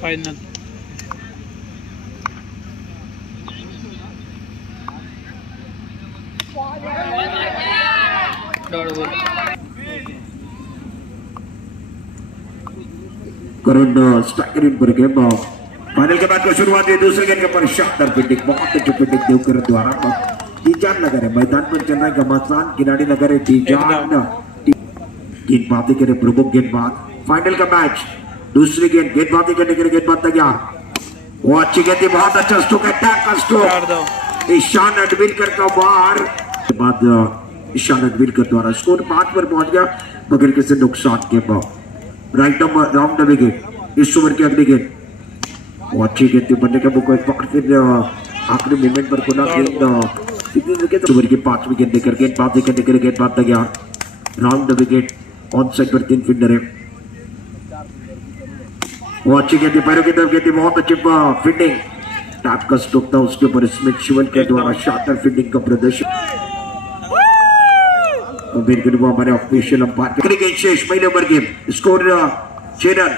Final करण striker इन पर game final के बाद को शुरुआत हुई दूसरे गेम के पर शानदार फील्डिंग, बहुत अच्छी फील्डिंग देवकरण द्वारा तीजान लगा रहे मैदान पर चल रहा है घमासान खिलाड़ी लगा रहे तीजान गेंदबाजी करे प्रमुख गेंदबाज। फाइनल का मैच दूसरी गेंदबाजी करने के लिए गेंदबाज तैयार, वो अच्छी गेंद, बहुत अच्छा स्ट्रोक, अटैक का स्ट्रोक, ईशान अडविलकर का वार के बाद ईशान अडविलकर द्वारा स्कोर 5 पर पहुंच गया मगर किसी नुकसान के बाद। राइट राउंड विकेट इस ओवर की अगली गेंद, वो अच्छी गेंद बनने के मुझको एक बार फिर आखिरी मोमेंट पर कोना गेंद विकेट ओवर की 5वीं गेंद लेकर गेंदबाजी करने के लिए गेंदबाज तैयार। राउंड विकेट ऑन साइड पर 3 फील्डर है, वो अच्छी गेंद पैरों की तरफ गेंद, बहुत अच्छी फील्डिंग, टैप का स्ट्रोक था उसके ऊपर स्मिथ शिवल के द्वारा शानदार फील्डिंग का प्रदर्शन। हमारे ऑफिशियल अंपायर क्रिकेट शेष पहले over game score 6 run,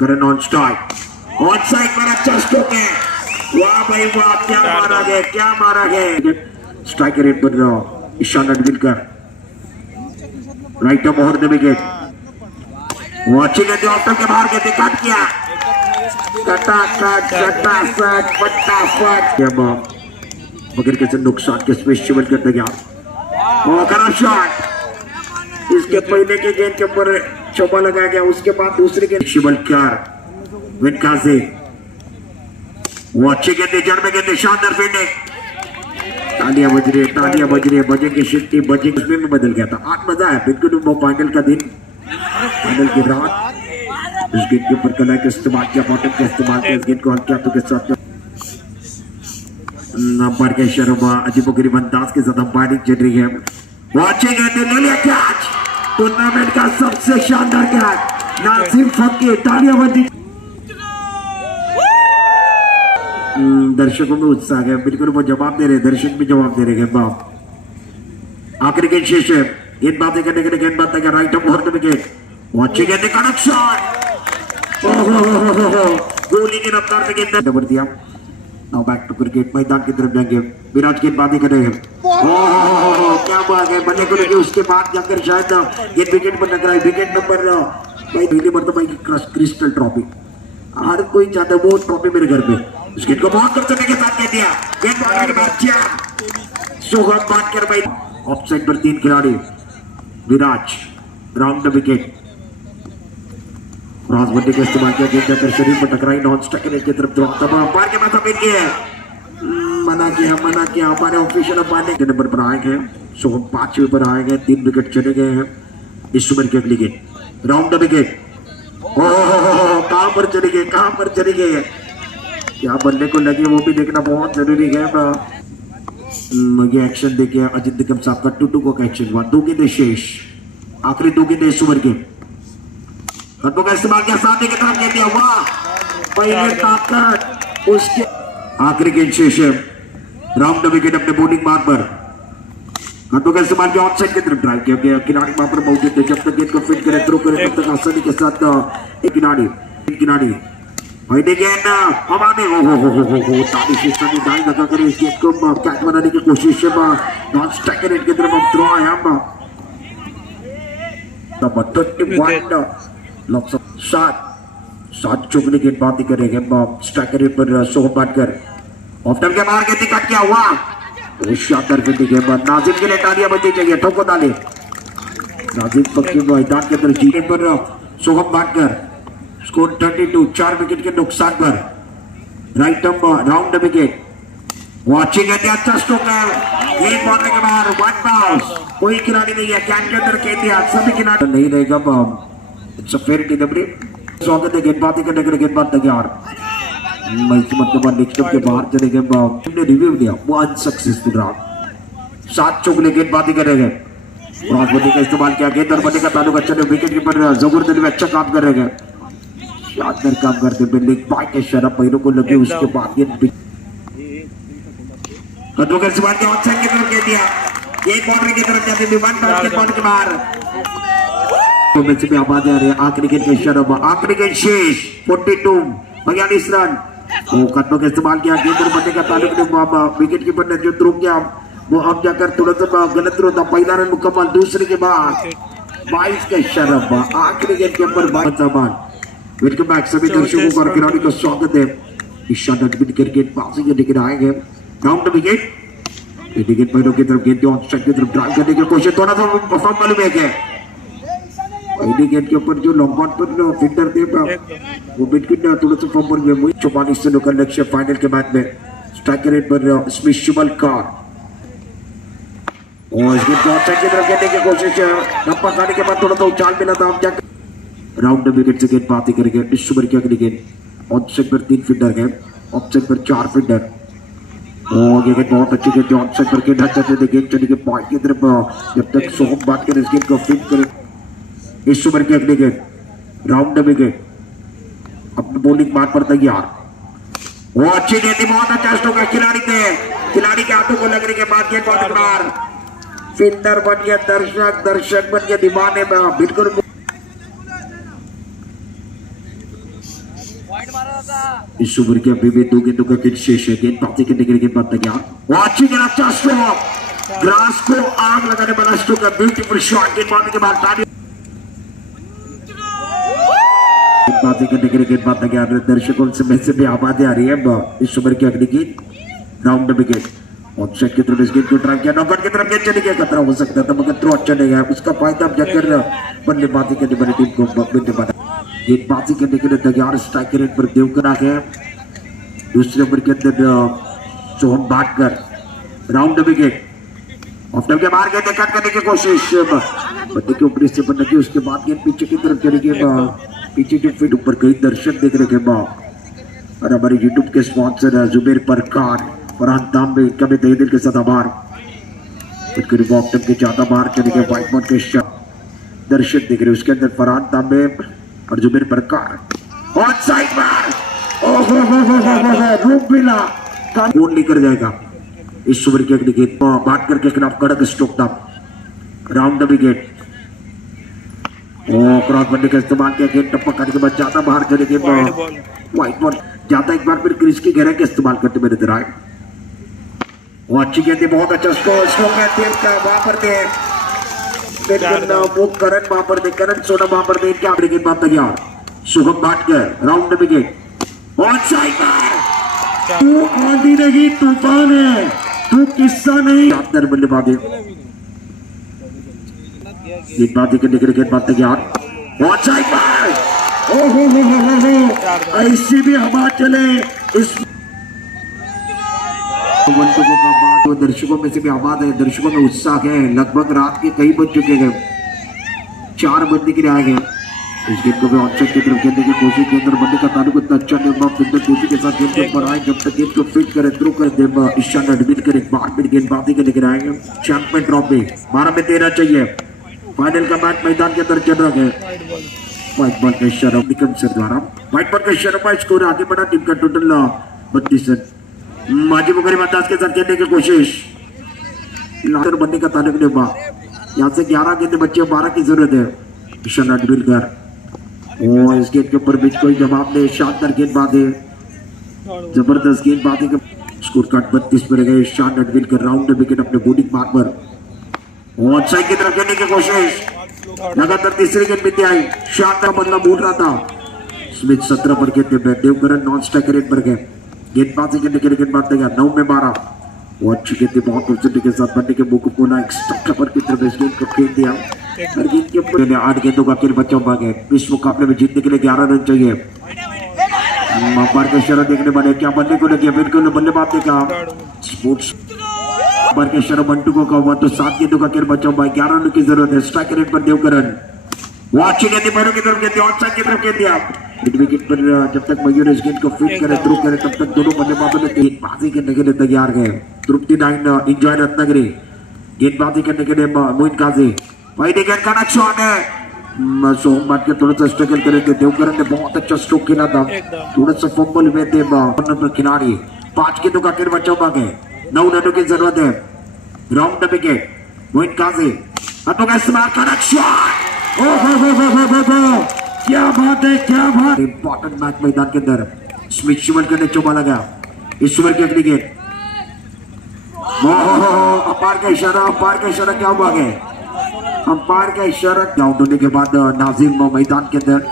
Karan on strike, on side पर अच्छा स्ट्रोक है, वाह भाई वाह, क्या मारा गया, क्या मारा गया। स्ट्राइकर रेट पर Ishan Adwilkar, right off over wicket, वो अच्छी गेंद ऑफ्टर के बाहर गेंद काट किया, मगर कैसे नुकसान के स्पेशल कर तैयार, वो करा शॉट, इसके पहले के गेंद के ऊपर चौका लगाया गया, उसके बाद दूसरी गेंद शिवलकर विनका से, वो अच्छी गेंद जड़ में गेंद, शानदार फील्डिंग, तालियां बज रही है, तालियां बज रही है, बजेंगे शिफ्टी बजेंगे, उसमें बदल गया था। आज मजा है बिल्कुल, वो फाइनल का दिन, फाइनल की रात, इस गेंद के ऊपर कला का इस्तेमाल किया, बॉटम का इस्तेमाल किया, इस गेंद को हल्के हाथों के साथ अंपायर के शर्मा अजीबोगरीब अंदाज के साथ अंपायरिंग चल रही है। वो अच्छी गेंद ले लिया कैच, टूर्नामेंट का सबसे शानदार कैच, नासिम फकीर, तालियां बजी। दर्शकों में उत्साह है, बिल्कुल वो जवाब दे रहे, दर्शक भी जवाब दे रहे हैं। बाप आखिरी गेंद शेष है, गेंदबाजी करने के लिए गेंदबाज तक राइट ऑफ ओवर विकेट, वो अच्छी गेंद, कड़क शॉट, गोली की रफ्तार से गेंद नंबर दिया। नाउ बैक टू क्रिकेट, मैदान की तरफ जाएंगे, विराज गेंदबाजी कर रहे हैं, क्या बात है, बल्ले को लेके उसके बाद जाकर शायद ये विकेट पर लग रहा है, विकेट नंबर भाई पहली मरतबा की क्रिस्टल ट्रॉफी, हर कोई चाहता है वो ट्रॉफी मेरे घर पे। इस गेंद को बहुत करने के साथ कह दिया, गेंदबाजी के बाद किया सोहम बाटकर भाई, ऑफ साइड पर 3 खिलाड़ी, विराज राउंड द विकेट, क्रॉस बंडी का इस्तेमाल किया, गेंद जाकर शरीर पर टकराई, नॉन स्ट्राइकर की तरफ अंपायर के पास अपील की है, मना किया हमारे ऑफिशियल अंपायर के नंबर पर आए हैं, सोहम 5वें पर आए हैं, 3 विकेट चले गए हैं इस ओवर की अगली गेंद, राउंड द विकेट, कहां पर चली गई, क्या बल्ले को लगी वो भी देखना बहुत जरूरी है। ये एक्शन देखिए अजित निकम साहब का 2-2 का एक्शन हुआ, 2 गेंदें शेष, आखिरी 2 गेंदें इस ओवर के, कदमों का इस्तेमाल किया, सामने की तरफ गेंद दिया, वाह पहले ताकत, उसके आखिरी गेंद शेष है, राउंड द विकेट अपने बॉलिंग मार्क पर, कदमों का इस्तेमाल किया, ऑफ साइड की तरफ ड्राइव किया गया, खिलाड़ी वहां पर मौजूद थे, जब तक गेंद को फिट करे थ्रो करे तब तक आसानी के साथ एक खिलाड़ी हमारे दाई लगा कर इस गेंद को कैच बनाने की कोशिश है, नॉन स्ट्राइकर की तरफ हम थ्रो आया, 7 चुगली गेंदबाजी करेंगे स्ट्राइकर पर सोहम बाटकर, ऑफ्टर के बाहर गेंद कट किया, हुआ शानदार फील्डिंग है, नाजिम के लिए तालियां बजनी चाहिए, ठोको ताली, नाजिम फकीर मैदान के अंदर जीने पर सोहम बाटकर, स्कोर 32, 4 विकेट के नुकसान पर, राइट राउंड विकेट, वो अच्छी गेंद, अच्छा स्ट्रोक है, एक बॉल के बाहर 1 बाउंस, कोई खिलाड़ी नहीं है, कैच के अंदर कह दिया, सभी खिलाड़ी नहीं रहेगा, इट्स अ फेयर डिलीवरी, स्वागत है गेंदबाजी करने के लिए, गेंदबाज तैयार, मतलब नेक्स्ट के बाहर चले गए, हमने रिव्यू दिया, वो अनसक्सेसफुल रहा, 7 चुगले गेंदबाजी करेंगे, क्रॉस बॉडी का इस्तेमाल किया, गेंद और बने का ताल्लुक अच्छा नहीं, विकेट कीपर जबरदस्ती में अच्छा काम कर रहे हैं, शानदार काम करते बिल्डिंग बाई के शराब पैरों को लगे, उसके बाद ये कदमों का इस्तेमाल किया, ऑफसाइड की तरफ कह दिया, एक बाउंड्री की तरफ जाती थी, 1 बाउंस के बाहर Komensipnya Abadi hari akhir गेंद के इशारा आखिरी गेंद शेष 42 42 रन वो कदमों के इस्तेमाल किया गेंद बनने का ताल्लुक नहीं विकेट कीपर ने जो थ्रो किया वो अब जाकर थोड़ा सा गलत थ्रो था पहला रन मुकम्मल दूसरे के बाद 22 का इशारा आखिरी गेंद के ऊपर वेलकम बैक सभी दर्शकों और खिलाड़ी का स्वागत है इशारा करके पासिंग लेकर आएंगे राउंड विकेट विकेट पैरों की तरफ गेंद ऑन स्ट्राइक की तरफ ड्राइव करने की कोशिश थोड़ा सा परफॉर्म मालूम है पहली गेंद के ऊपर जो लॉन्ग बॉल पर फील्डर थे वो बिल्कुल थोड़ा सा फंबल में हुई 44 रनों का लक्ष्य फाइनल के मैच में स्ट्राइक रेट पर स्मिथ शुमलकर और इसके की तरफ खेलने की कोशिश टप्पा खाने के बाद थोड़ा सा उछाल मिला था राउंड विकेट से गेंद पाती करेंगे इस ओवर की अगली गेंद ऑन साइड पर 3 फील्डर है ऑफ साइड पर 4 फील्डर और ये गेंद बहुत अच्छी गेंद ऑन साइड पर गेंद चाहते थे गेंद चली के पॉइंट की तरफ जब तक सोहम बात करें इस गेंद को फील्ड करें इस ओवर की अगली गेंद राउंड विकेट अपनी बॉलिंग मार पर तैयार वो अच्छी गेंद थी बहुत अच्छा स्ट्रोक है खिलाड़ी के हाथों को लगने के बाद गेंद बहुत बार फील्डर बन गया दर्शक बन गया दीवाने में बिल्कुल इस ओवर के अभी भी 2 गेंदों का गेंद शेष है गेंद पाती करने के लिए गेंद बात तैयार वो अच्छी गेंद अच्छा स्ट्रोक ग्रास को आग लगाने वाला स्ट्रोक है ब्यूटीफुल शॉट गेंद पाने के बाद ताली बातें करने के लिए गेंद बात तैयार दर्शकों से भी आवाजें आ रही है इस ओवर की अगली गेंद राउंड विकेट और चेक की तरफ इस गेंद को ड्राइव किया नॉकआउट की तरफ गेंद चली गया खतरा हो सकता था मगर थ्रो अच्छा नहीं गया उसका फायदा अब जाकर बल्लेबाजी करने वाली टीम को मिलने वाला गेंदबाजी करने के लिए तैयार स्ट्राइक रेट पर देवकर आ गए दूसरे ओवर के अंदर सोहम बाटकर राउंड विकेट ऑफ के बाहर गेंद कट करने की कोशिश बल्ले के ऊपर से बनने की उसके बाद गेंद पीछे की तरफ चली गई पीछे के फीट ऊपर कई दर्शक देख रहे थे और हमारे यूट्यूब के स्पॉन्सर है जुबेर परखान फरहान तांबे का भी तहे दिल के साथ आभार के ज्यादा बाहर चले गए व्हाइट बॉल के शॉट दर्शक देख रहे उसके अंदर फरहान तांबे और जुबेर परखान ऑन साइड मार ओहो रूप मिला गोल लेकर जाएगा इस ओवर की अगली गेंद बाटकर के खिलाफ कड़क स्ट्रोक था राउंड विकेट क्रॉस बनने का इस्तेमाल किया गेंद टप्पा करने के बाद ज्यादा बाहर चले गए व्हाइट बॉल ज्यादा एक बार फिर क्रीज की गहराई का इस्तेमाल करते हुए नजर आए वो अच्छी गेंद बहुत अच्छा स्ट्रोक है तेल का वहां पर थे वो करण वहां पर थे करण सोना वहां पर थे क्या गेंद बात तैयार Shubham Bhatkar round wicket on side तू आंधी नहीं तूफान है तू किस्सा नहीं शानदार बल्लेबाजी गेंदबाजी करने के लिए गेंदबाज तैयार ऑन साइड पर ओहो ऐसी भी हवा चले इस वंटकों का बाद दर्शकों में से भी आवाज है दर्शकों में उत्साह है लगभग रात के कई बज चुके हैं 4 बजने के लिए आए गए इस गेंद को भी ऑनसाइड की तरफ खेलने की कोशिश के अंदर बनने का ताल्लुक इतना अच्छा नहीं फिल्डर कोशिश के साथ गेंद के ऊपर आए जब तक गेंद को फिट करे थ्रो कर दे ईशान एडमिट करे बाद में गेंदबाजी के लेकर आएंगे चैंपियन ट्रॉफी 12 में 13 चाहिए फाइनल का मैच मैदान के अंदर चल रहा है व्हाइट बॉल का इशारा निकम सर द्वारा व्हाइट बॉल का इशारा स्कोर आगे बढ़ा टीम का टोटल 32 रन माजी मुगरी मद्दास के साथ खेलने की कोशिश लाकर बनने का ताल्लुक नहीं हुआ यहाँ से 11 गेंदे बच्चे 12 की जरूरत है ईशान एडमिलकर और इस गेंद के ऊपर बीच कोई जवाब नहीं शानदार गेंदबाज है जबरदस्त गेंदबाजी के स्कोर कार्ड 32 पर गए ईशान एडमिलकर राउंड विकेट अपने बॉलिंग मार्क पर और साइड की तरफ खेलने की कोशिश लगातार तीसरी गेंद बीती आई शानदार बदला बोल रहा था स्मिथ 17 पर खेलते हुए देवकरण नॉन स्ट्राइक रेट पर गए गेंदबाजी करने के लिए गेंदबाज तैयार 9 में 12 वो अच्छी गेंद बहुत खूबसूरती के साथ बनने के मुंह को बोला एक स्टॉक पर की तरफ इस गेंद को खेल दिया और गेंद के ऊपर 8 गेंदों का खेल बचा हुआ है इस मुकाबले में जीतने के लिए 11 रन चाहिए बार का इशारा देखने वाले क्या बनने को लगे बिल्कुल बल्लेबाज का स्पोर्ट्स बार के इशारा मंटू को हुआ तो 7 गेंदों का खेल बचा हुआ 11 रन की जरूरत है स्ट्राइक रेट पर देवकरण वो अच्छी गेंद पैरों की तरफ खेलती ऑन साइड की तरफ खेलती आप मिड विकेट पर जब तक मयूर इस गेंद को फीट करे थ्रो करे तब तक दोनों बल्लेबाजों ने गेंदबाजी करने के लिए तैयार गए तृप्ति 9 इंजॉय रत्नागिरी गेंदबाजी करने के लिए मोइन काजी पहले गेंद का शॉट है सोहम बाट के थोड़ा सा स्ट्रगल करेंगे देवकरण ने बहुत अच्छा स्ट्रोक खेला था थोड़ा सा फंबल हुए थे खिलाड़ी 5 गेंदों का खेल बचा हुआ है 9 रनों की जरूरत है राउंड विकेट मोइन काजी हाथों का इस्तेमाल करा शॉट क्या बात है, क्या बात। इंपॉर्टेंट मैच मैदान के अंदर स्मिथ शिवर करने चौका लगा। इस शिवर की अगली गेंद, अंपायर का इशारा, अंपायर का इशारा क्या हुआ है? अंपायर का इशारा आउट होने के बाद नाजिम मैदान के अंदर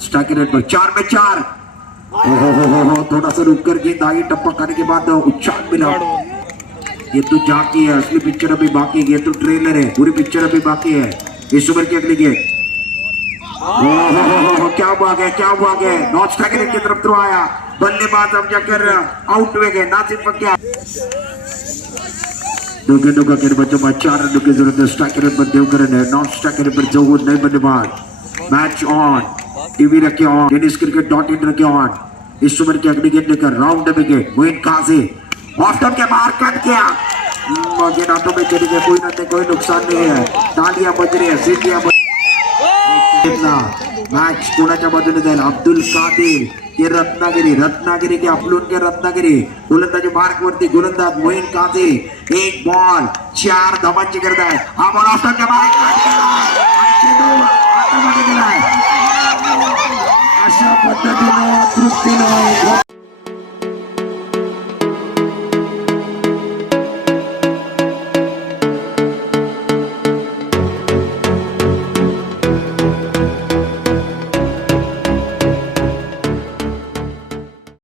स्ट्राइक रेट पर 4 में 4। थोड़ा सा रुक कर गेंद आई, टप्पा खाने के बाद उछाल मिला। ये तो जाती है, असली पिक्चर अभी बाकी है, ये तो ट्रेलर है, पूरी पिक्चर अभी बाकी है। इस ओवर की अगली गेंद, क्या हुआ गया, क्या हुआ गया? नॉट स्ट्राइक रेट की तरफ थ्रो आया, बल्लेबाज अब जाकर आउट हुए गए। नाजिम पर क्या दो गेंदों का खेल बच्चों में 4 रनों की जरूरत है। स्ट्राइक रेट पर देवकरण है, नॉट स्ट्राइक रेट पर जरूर नहीं बल्लेबाज। मैच ऑन, टीवी रखे ऑन, tenniscricket.in रखे ऑन। इस ओवर की अगली गेंद लेकर round wicket Moin Kazi off turn के बाहर कट किया। गेंद हाथों में चली गई, कोई नहीं, कोई नुकसान नहीं है। तालियां बज रही है, सीटियां मैच कोणाच्या बाजूने जाईल। अब्दुल कादिर हे रत्नागिरी के अपलून के रत्नागिरी गोलंदाजी मार्क वरती गोलंदाज मोइन काजी। एक बॉल 4 धावांची गरज आहे। हा बॉल ऑफ टर्न के बाहेर अशा पद्धतीने तृप्तीने